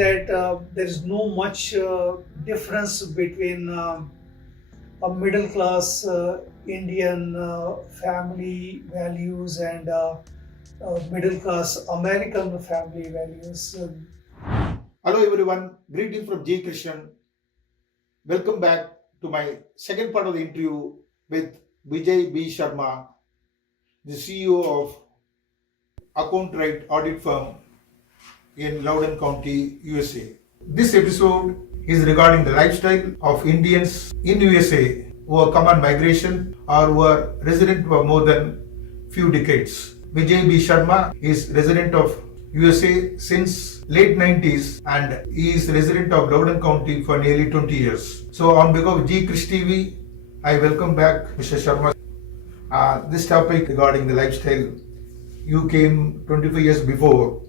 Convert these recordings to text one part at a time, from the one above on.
that there is no much difference between a middle class Indian family values and middle class American family values. Hello everyone, greeting from KRISH. Welcome back to my second part of the interview with Vijay B Sharma, the CEO of Account Right Audit Firm in Loudoun County, USA. This episode is regarding the lifestyle of Indians in USA who have come on migration or who are resident for more than few decades. Vijay B Sharma is resident of USA since late 90s and he is resident of Loudoun County for nearly 20 years. So on behalf of KRISH TV, I welcome back Mr. Sharma. This topic regarding the lifestyle, you came 25 years before,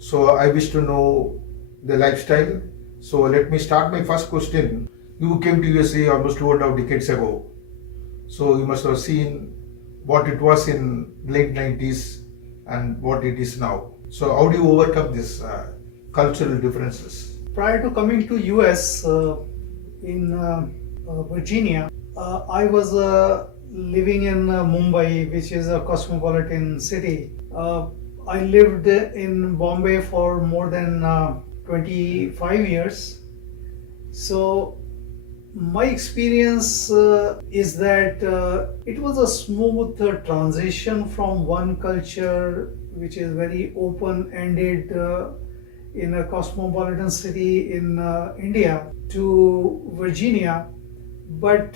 so I wish to know the lifestyle. So let me start my first question. You came to USA almost 2.5 decades ago, so you must have seen what it was in late 90s and what it is now. So how do you overcome this cultural differences? Prior to coming to US in Virginia, I was living in Mumbai, which is a cosmopolitan city. I lived in Bombay for more than 25 years. So my experience is that it was a smooth transition from one culture which is very open-ended in a cosmopolitan city in India to Virginia. But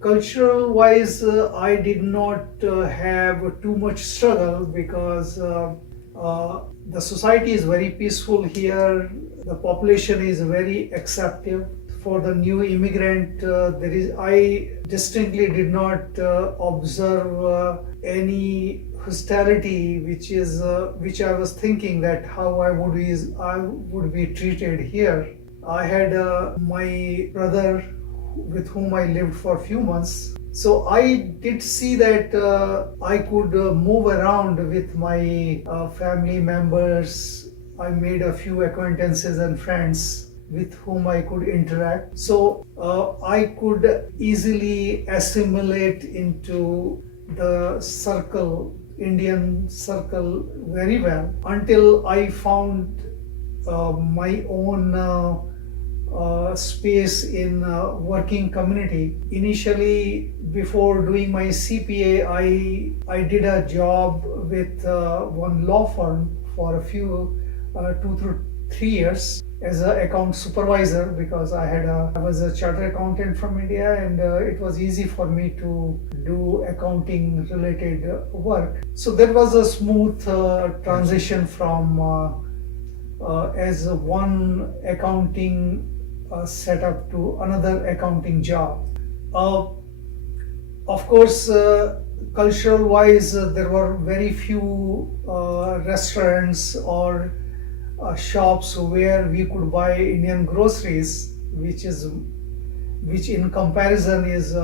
cultural wise, I did not have too much struggle because the society is very peaceful here. The population is very accepting. For the new immigrant, I distinctly did not observe any hostility, which I was thinking that how I would be treated here. I had my brother with whom I lived for a few months. So I did see that I could move around with my family members. I made a few acquaintances and friends with whom I could interact. So I could easily assimilate into the Indian circle very well until I found my own space in working community. Initially, before doing my CPA, I did a job with one law firm for a few 2 to 3 years as an account supervisor, because I was a chartered accountant from India, and it was easy for me to do accounting related work. So there was a smooth transition from as one accounting setup to another accounting job. Of course, cultural wise, there were very few restaurants or shops where we could buy Indian groceries, which in comparison is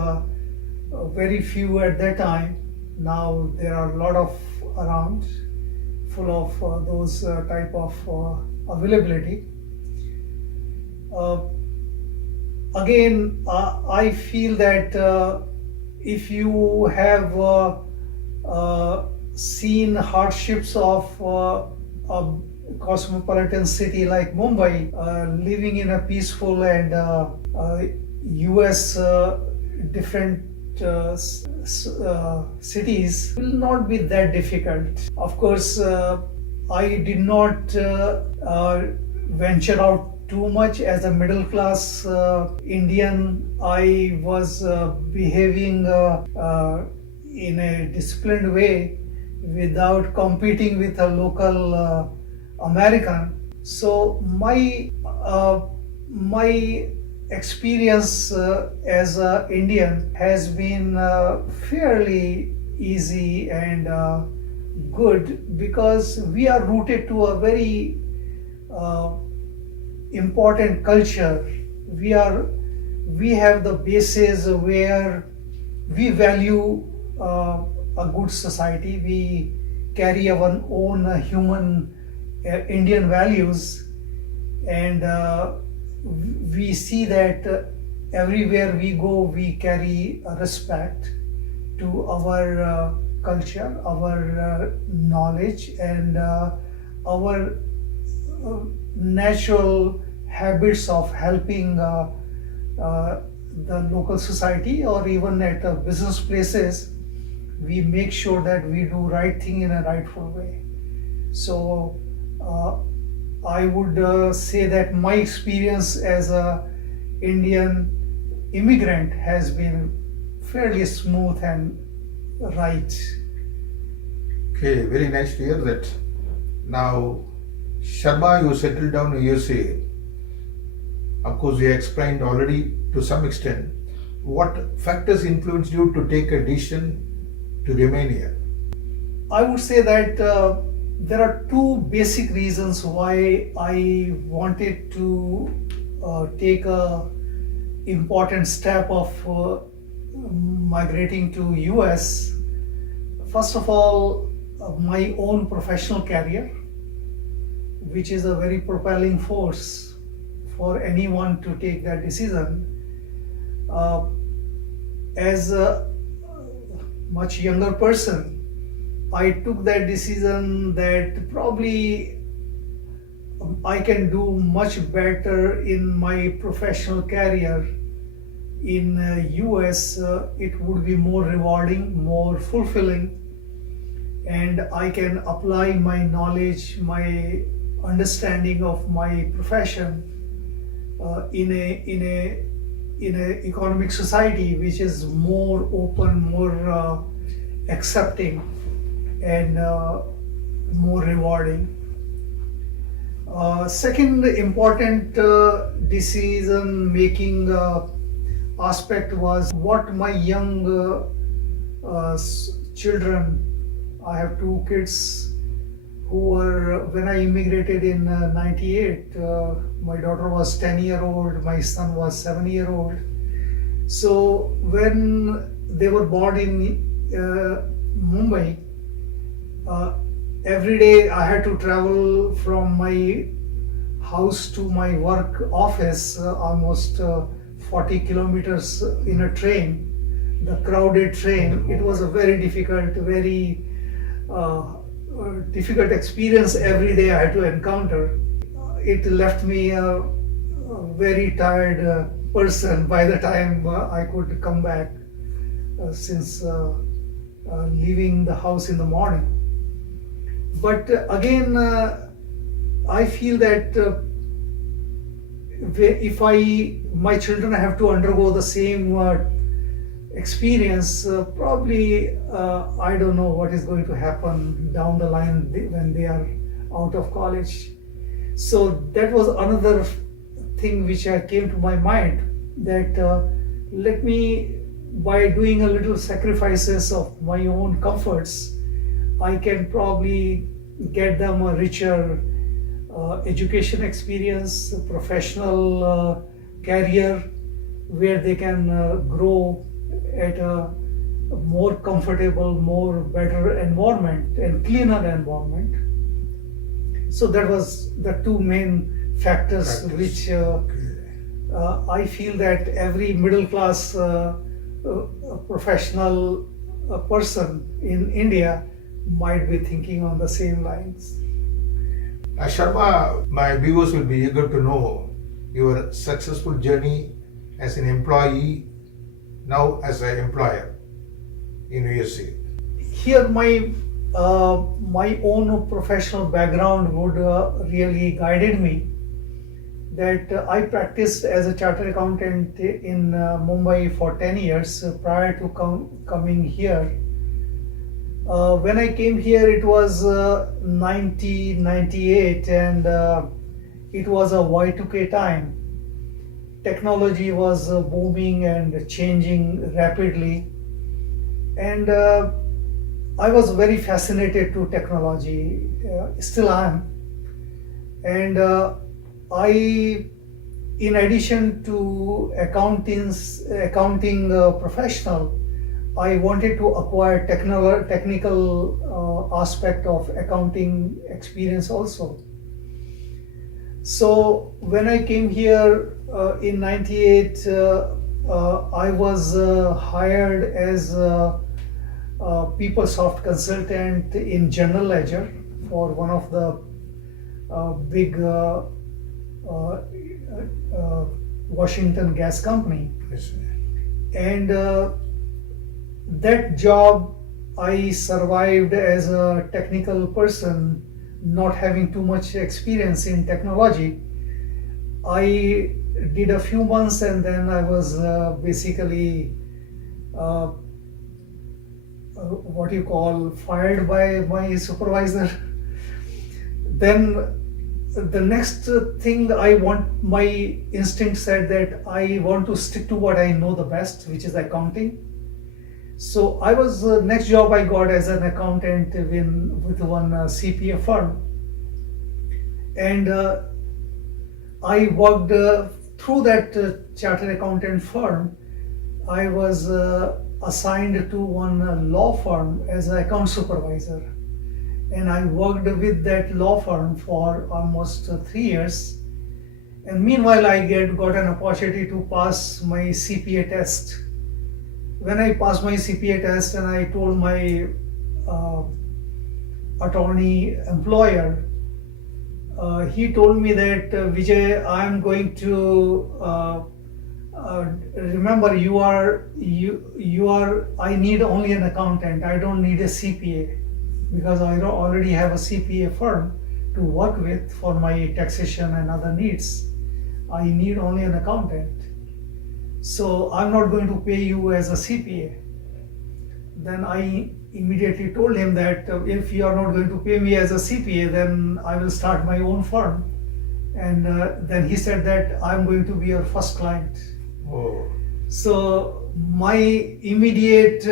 very few at that time. Now there are a lot of around, full of those type of availability. Again, I feel that if you have seen hardships of a cosmopolitan city like Mumbai, living in a peaceful and US different cities will not be that difficult. Of course, I did not venture out too much as a middle class Indian. I was behaving in a disciplined way without competing with a local American. So my experience as an Indian has been fairly easy and good, because we are rooted to a very important culture. We have the basis where we value a good society. We carry our own human Indian values, and we see that everywhere we go, we carry a respect to our culture, our knowledge, and our natural habits of helping the local society, or even at business places. We make sure that we do right thing in a rightful way. So I would say that my experience as a Indian immigrant has been fairly smooth and right. Okay, very nice to hear that. Now, Sharma, you settled down in USA. Of course, you explained already to some extent. What factors influenced you to take a decision to remain here? I would say that there are two basic reasons why I wanted to take a important step of migrating to US. First of all, my own professional career, which is a very propelling force for anyone to take that decision. As a much younger person, I took that decision that probably I can do much better in my professional career in US. It would be more rewarding, more fulfilling, and I can apply my knowledge, my understanding of my profession in a economic society which is more open, more accepting, and more rewarding. Second important decision making aspect was what my young children, I have two kids who were, when I immigrated in 98, my daughter was 10-year-old, my son was 7-year-old. So when they were born in Mumbai, every day I had to travel from my house to my work office, almost 40 kilometers in a train, the crowded train. It was a very difficult, very difficult experience every day I had to encounter. It left me a very tired person by the time I could come back, since leaving the house in the morning. But again, I feel that if my children have to undergo the same experience, probably I don't know what is going to happen down the line when they are out of college. So that was another thing which came to my mind, that let me, by doing a little sacrifices of my own comforts, I can probably get them a richer education experience, professional career, where they can grow at a more comfortable, more better environment and cleaner environment. So that was the two main factors which I feel that every middle class professional person in India might be thinking on the same lines. Sharma, my viewers will be eager to know your successful journey as an employee, now as an employer in USA. Here, my own professional background would really guided me. That I practiced as a chartered accountant in Mumbai for 10 years prior to coming here. When I came here, it was 1998, and it was a Y2K time. Technology was booming and changing rapidly, and I was very fascinated to technology, still am. And I, in addition to accounting professional, I wanted to acquire technical aspect of accounting experience also. So when I came here in '98, I was hired as a PeopleSoft consultant in General Ledger for one of the big Washington gas company. Yes. And that job I survived as a technical person, not having too much experience in technology. I did a few months and then I was basically what you call fired by my supervisor. Then the next thing my instinct said that I want to stick to what I know the best, which is accounting. So I was next job I got as an accountant with one CPA firm, and I worked through that chartered accountant firm. I was assigned to one law firm as an account supervisor, and I worked with that law firm for almost 3 years. And meanwhile, I got an opportunity to pass my CPA test. When I passed my CPA test and I told my attorney employer, he told me that Vijay, I'm going to remember I need only an accountant. I don't need a CPA because I already have a CPA firm to work with for my taxation and other needs. I need only an accountant. So I'm not going to pay you as a CPA. Then I immediately told him that if you are not going to pay me as a CPA, then I will start my own firm. And then he said that I'm going to be your first client. Oh. So my immediate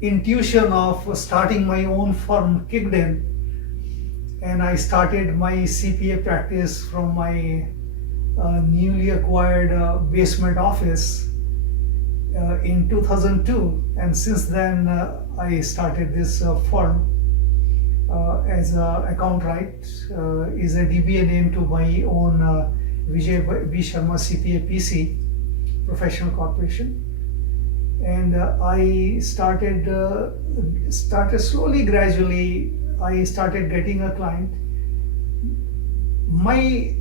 intuition of starting my own firm kicked in, and I started my CPA practice from my newly acquired basement office in 2002, and since then I started this firm as a account-right, is a DBA name to my own Vijay B Sharma CPA PC professional corporation. And I started slowly, gradually, I started getting a client. My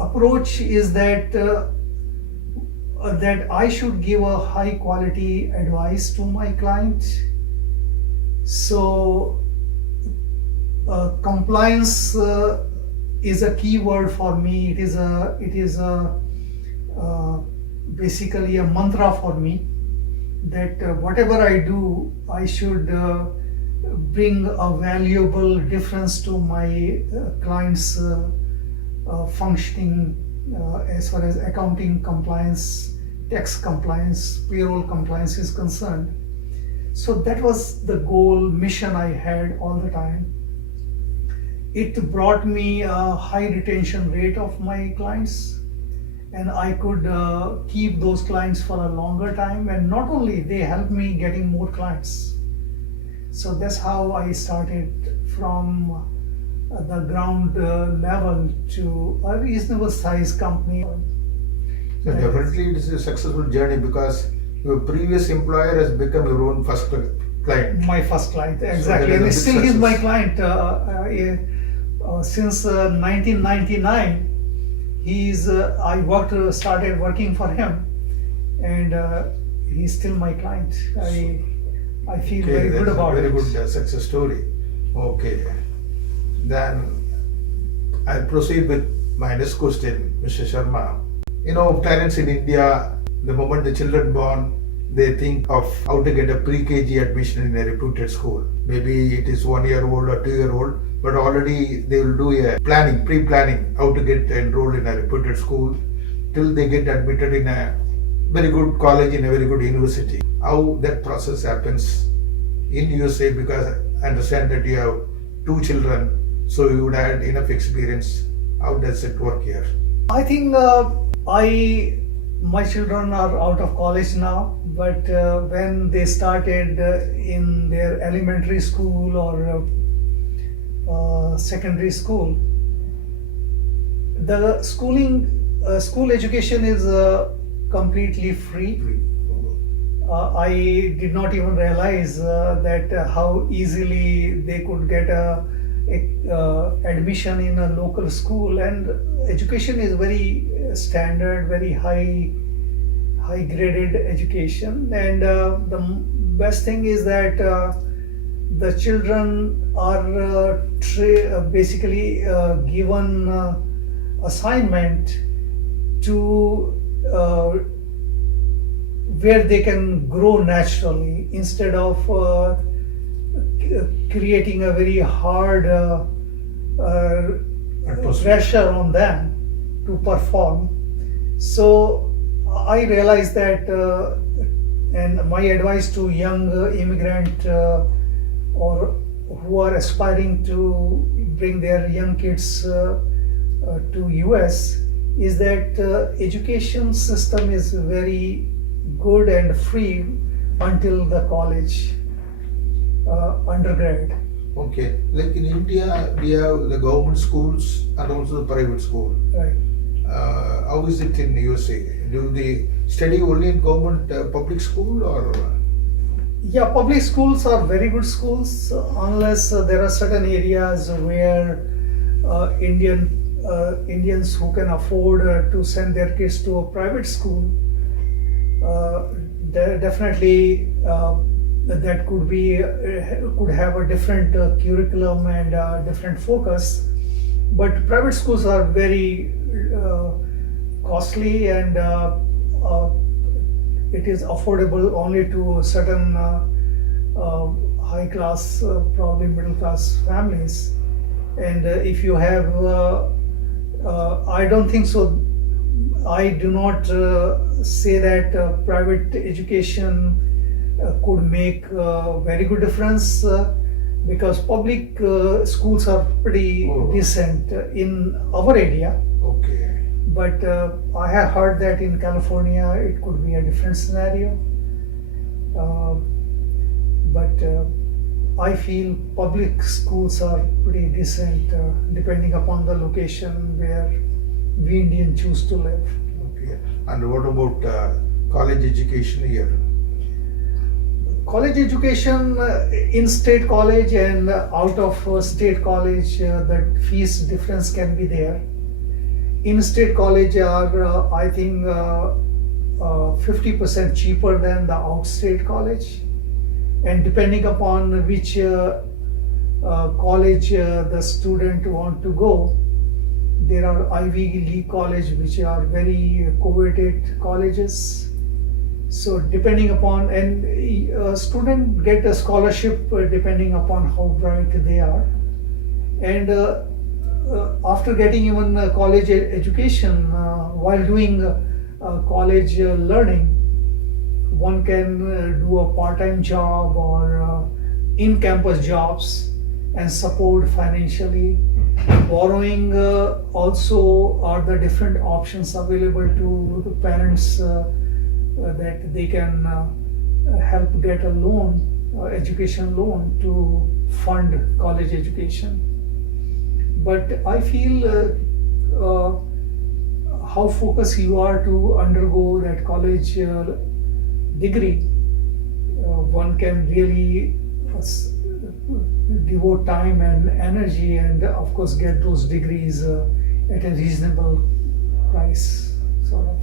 approach is that that I should give a high quality advice to my client. So compliance is a key word for me. It is basically a mantra for me, that whatever I do, I should bring a valuable difference to my clients' functioning as far as accounting compliance, tax compliance, payroll compliance is concerned. So that was the goal, mission I had all the time. It brought me a high retention rate of my clients, and I could keep those clients for a longer time, and not only they helped me getting more clients. So that's how I started from the ground level to a reasonable size company. So definitely it is a successful journey because your previous employer has become your own first client. My first client, exactly, So and that is a still big he's my success. client since 1999. I started working for him, and he's still my client. I feel very good about very it. good success story. Okay. Then I'll proceed with my next question, Mr. Sharma. You know, parents in India, the moment the children born, they think of how to get a pre-KG admission in a reputed school. Maybe it is 1 year old or 2 year old, but already they will do a planning, pre-planning, how to get enrolled in a reputed school till they get admitted in a very good college, in a very good university. How that process happens in USA, because I understand that you have 2 children, so you would have enough experience. How does it work here? I think my children are out of college now, but when they started in their elementary school or secondary school, The school education is completely free. I did not even realize that how easily they could get a admission in a local school, and education is very standard, very high graded education, and the best thing is that the children are basically given assignment to where they can grow naturally instead of creating a very hard pressure on them to perform. So I realized that, and my advice to young immigrant or who are aspiring to bring their young kids to US is that education system is very good and free until the college undergrad. Okay, like in India, we have the government schools and also the private school. Right. How is it in USA? Do they study only in government public school or? Yeah, public schools are very good schools unless there are certain areas where Indians who can afford to send their kids to a private school. Definitely that could have a different curriculum and different focus, but private schools are very costly, and it is affordable only to certain high class, probably middle class families. And if you have I don't think so. I do not say that private education could make a very good difference because public schools are pretty decent in our area. Okay. But I have heard that in California it could be a different scenario. But I feel public schools are pretty decent depending upon the location where we Indians choose to live. Okay. And what about college education here? College education in state college and out of state college, the fees difference can be there. In state college are I think 50% cheaper than the outstate college, and depending upon which college the student want to go, there are Ivy League college which are very coveted colleges. So depending upon, and a student get a scholarship depending upon how bright they are, and after getting even college education, while doing college learning, one can do a part-time job or in-campus jobs and support financially. Borrowing also are the different options available to the parents that they can help get a loan, education loan to fund college education. But I feel how focused you are to undergo that college degree, one can really devote time and energy and of course get those degrees at a reasonable price, sort of.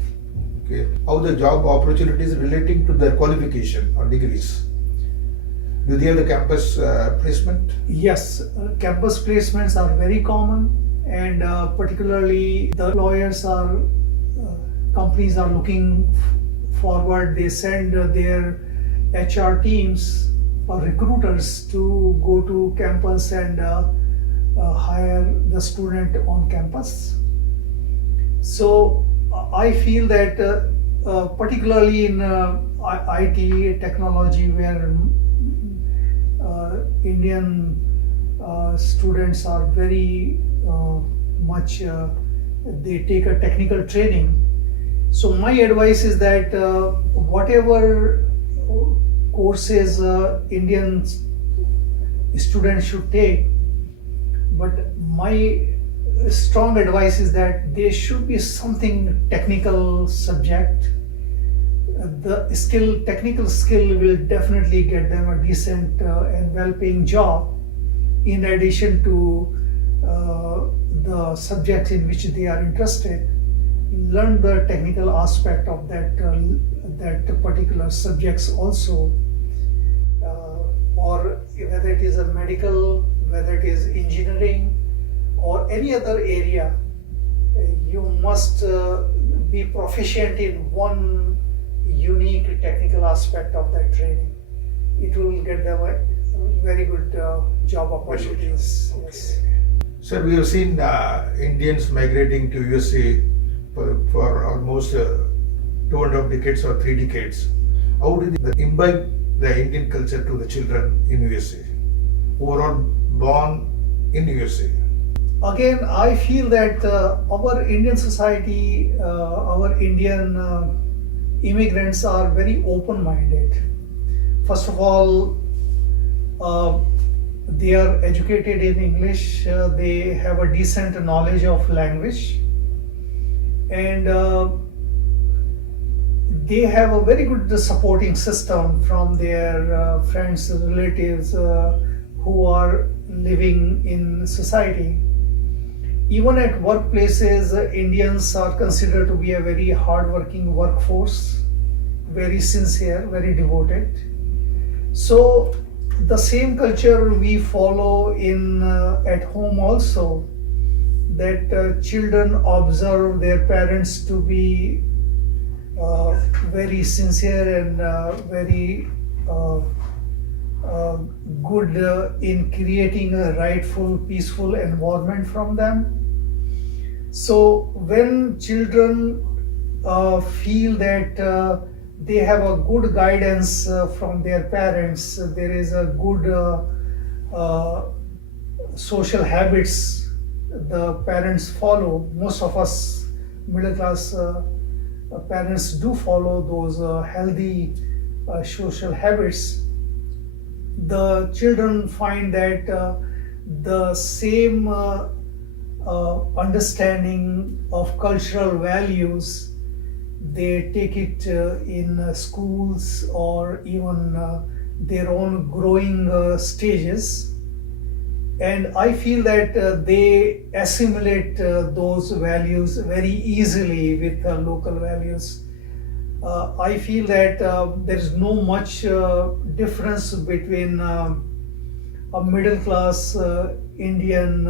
Okay. How the job opportunities relating to their qualification or degrees? Do they have the campus placement? Yes, campus placements are very common, and particularly the employers are, companies are looking forward. They send their HR teams or recruiters to go to campus and hire the student on campus. So I feel that particularly in IT technology, where Indian students are very much, they take a technical training. So my advice is that whatever courses Indian students should take, but my strong advice is that there should be something technical subject. The technical skill will definitely get them a decent and well-paying job, in addition to the subjects in which they are interested. Learn the technical aspect of that particular subjects also, or whether it is a medical, whether it is engineering, or any other area. You must be proficient in one unique technical aspect of that training. It will get them a very good job opportunities. Yes. Sir, we have seen Indians migrating to USA for almost 2.5 decades or 3 decades. How did they imbibe the Indian culture to the children in USA, who are all born in USA? Again, I feel that our Indian society, our Indian immigrants are very open-minded. First of all, they are educated in English, they have a decent knowledge of language, and they have a very good supporting system from their friends, relatives who are living in society. Even at workplaces, Indians are considered to be a very hard-working workforce, very sincere, very devoted. So the same culture we follow in at home also, that children observe their parents to be very sincere and very good in creating a rightful, peaceful environment from them. So when children feel that they have a good guidance from their parents, there is a good social habits the parents follow. Most of us middle class parents do follow those healthy social habits. The children find that the same understanding of cultural values, they take it in schools or even their own growing stages. And I feel that they assimilate those values very easily with local values. I feel that there is no much difference between a middle class Indian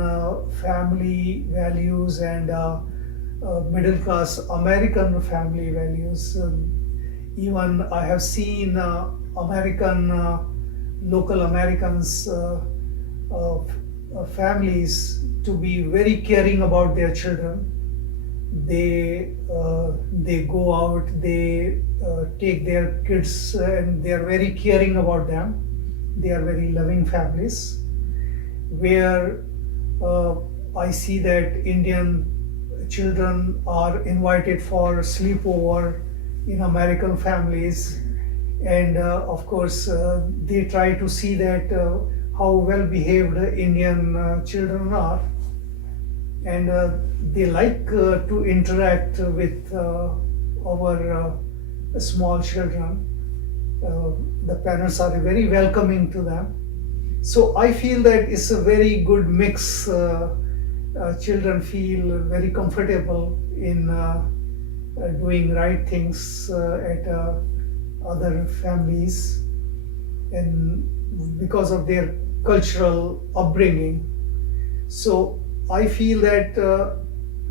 family values and middle class American family values. Even I have seen local Americans families to be very caring about their children. They go out, they take their kids, and they are very caring about them. They are very loving families. Where I see that Indian children are invited for sleepover in American families, and of course they try to see that how well behaved Indian children are, and they like to interact with our small children. The parents are very welcoming to them. So I feel that it's a very good mix. Children feel very comfortable in doing right things at other families, and because of their cultural upbringing. So I feel that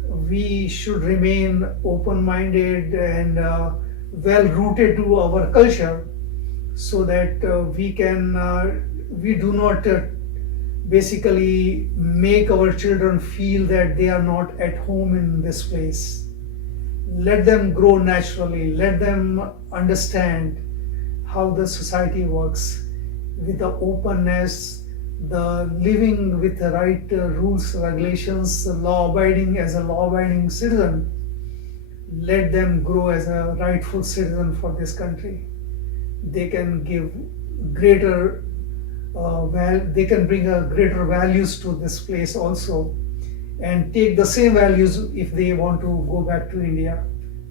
we should remain open-minded and well-rooted to our culture, so that we do not basically make our children feel that they are not at home in this place. Let them grow naturally, let them understand how the society works with the openness, the living with the right rules, regulations, law-abiding as a law-abiding citizen. Let them grow as a rightful citizen for this country. They can give greater they can bring a greater values to this place also, and take the same values. If they want to go back to India,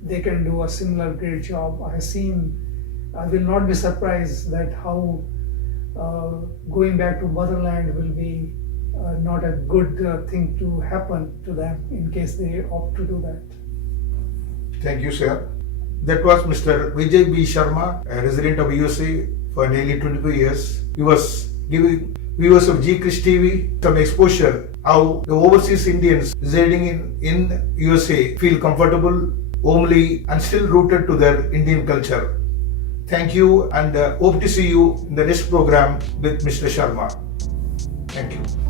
they can do a similar great job. I will not be surprised that how going back to motherland will be not a good thing to happen to them in case they opt to do that. Thank you, sir. That was Mr. Vijay B Sharma, a resident of USA for nearly 25 years. He was giving viewers of KRISH TV some exposure how the overseas Indians residing in USA feel comfortable, homely, and still rooted to their Indian culture. Thank you, and hope to see you in the next program with Mr. Sharma. Thank you.